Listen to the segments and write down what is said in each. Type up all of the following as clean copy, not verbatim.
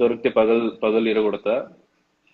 దొరికితే పగలు ఇరగొడతా,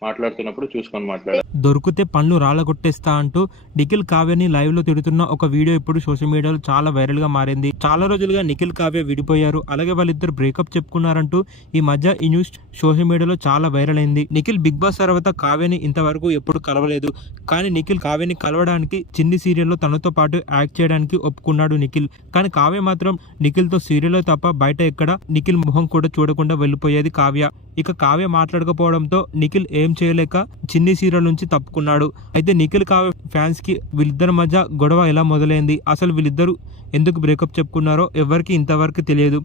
మాట్లాడుతున్నప్పుడు చూసుకొని మాట్లాడాలి. దొరికితే పళ్ళు రాళ్ళగొట్టేస్తా అంటూ నిఖిల్ కావ్యని లైవ్ లో తిడుతున్న ఒక వీడియో ఇప్పుడు సోషల్ మీడియాలో చాలా వైరల్ గా మారింది. చాలా రోజులుగా నిఖిల్ కావ్య విడిపోయారు, అలాగే వాళ్ళిద్దరు బ్రేకప్ చెప్పుకున్నారంటూ ఈ మధ్య ఈ న్యూస్ సోషల్ మీడియాలో చాలా వైరల్ అయింది. నిఖిల్ బిగ్ బాస్ తర్వాత కావ్యని ఇంతవరకు ఎప్పుడు కలవలేదు, కానీ నిఖిల్ కావ్యని కలవడానికి చిన్ని సీరియల్లో తనతో పాటు యాక్ట్ చేయడానికి ఒప్పుకున్నాడు నిఖిల్. కానీ కావ్య మాత్రం నిఖిల్ తో సీరియల్లో తప్ప బయట ఎక్కడ నిఖిల్ మొహం కూడా చూడకుండా వెళ్ళిపోయేది కావ్య. ఇక కావ్య మాట్లాడకపోవడంతో నిఖిల్ ఏం చేయలేక చిన్ని సీరియల్ నుంచి తప్పుకున్నాడు. అయితే నిఖిల్ కావ్య ఫ్యాన్స్ కి వీళ్ళిద్దరి మధ్య గొడవ ఎలా మొదలైంది, అసలు వీళ్ళిద్దరు ఎందుకు బ్రేకప్ చెప్పుకున్నారో ఎవరికి ఇంతవరకు తెలియదు.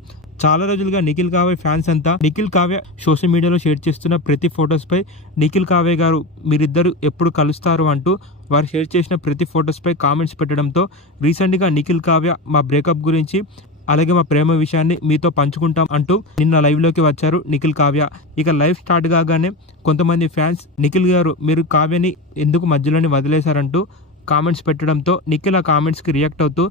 చాలా రోజులుగా నిఖిల్ కావ్య ఫ్యాన్స్ అంతా నిఖిల్ కావ్య సోషల్ మీడియాలో షేర్ చేస్తున్న ప్రతి ఫొటోస్ పై నిఖిల్ కావ్య గారు మీరిద్దరు ఎప్పుడు కలుస్తారు అంటూ వారు షేర్ చేసిన ప్రతి ఫొటోస్ పై కామెంట్స్ పెట్టడంతో రీసెంట్ గా నిఖిల్ కావ్య మా బ్రేకప్ గురించి అలాగే మా ప్రేమ విషయాన్ని మీతో పంచుకుంటాం అంటూ నిన్న లైవ్ లోకి వచ్చారు నిఖిల్ కావ్య. ఇక లైవ్ స్టార్ట్ కాగానే కొంతమంది ఫ్యాన్స్ నిఖిల్ గారు మీరు కావ్యని ఎందుకు మధ్యలోని వదిలేశారంటూ కామెంట్స్ పెట్టడంతో నిఖిల్ ఆ కామెంట్స్ కి రియాక్ట్ అవుతూ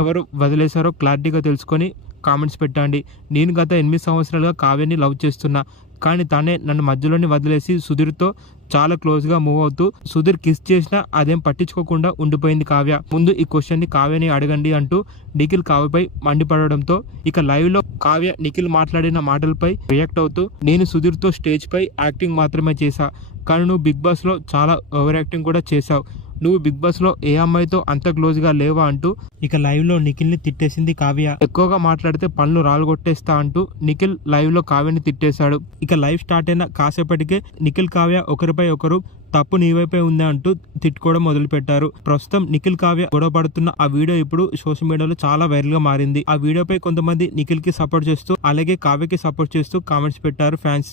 ఎవరు వదిలేశారో క్లారిటీగా తెలుసుకొని కామెంట్స్ పెట్టండి. నేను గత 8 సంవత్సరాలుగా కావ్యని లవ్ చేస్తున్నా, కానీ తనే నన్ను మధ్యలోని వదిలేసి సుధీర్తో చాలా క్లోజ్గా మూవ్ అవుతూ సుధీర్ కిస్ చేసినా అదేం పట్టించుకోకుండా ఉండిపోయింది కావ్య. ముందు ఈ క్వశ్చన్ని కావ్యని అడగండి అంటూ నిఖిల్ కావ్యపై మండిపడడంతో ఇక లైవ్ లో కావ్య నిఖిల్ మాట్లాడిన మాటలపై రియాక్ట్ అవుతూ నేను సుధీర్తో స్టేజ్ పై యాక్టింగ్ మాత్రమే చేశా, కానీ నువ్వు బిగ్ బాస్ లో చాలా ఓవర్ యాక్టింగ్ కూడా చేశావు, నువ్వు బిగ్ బాస్ లో ఏ అమ్మాయితో అంత క్లోజ్ గా లేవా అంటూ ఇక లైవ్ లో నిఖిల్ ని తిట్టేసింది కావ్య. ఎక్కువగా మాట్లాడితే పళ్ళు రాలుగొట్టేస్తా అంటూ నిఖిల్ లైవ్ లో కావ్యని తిట్టేశాడు. ఇక లైవ్ స్టార్ట్ అయిన కాసేపటికే నిఖిల్ కావ్య ఒకరిపై ఒకరు తప్పు నీవైపే ఉంది అంటూ తిట్టుకోవడం మొదలు పెట్టారు. ప్రస్తుతం నిఖిల్ కావ్య గొడవ పడుతున్న ఆ వీడియో ఇప్పుడు సోషల్ మీడియాలో చాలా వైరల్ గా మారింది. ఆ వీడియోపై కొంతమంది నిఖిల్ కి సపోర్ట్ చేస్తూ అలాగే కావ్యకి సపోర్ట్ చేస్తూ కామెంట్స్ పెట్టారు ఫ్యాన్స్.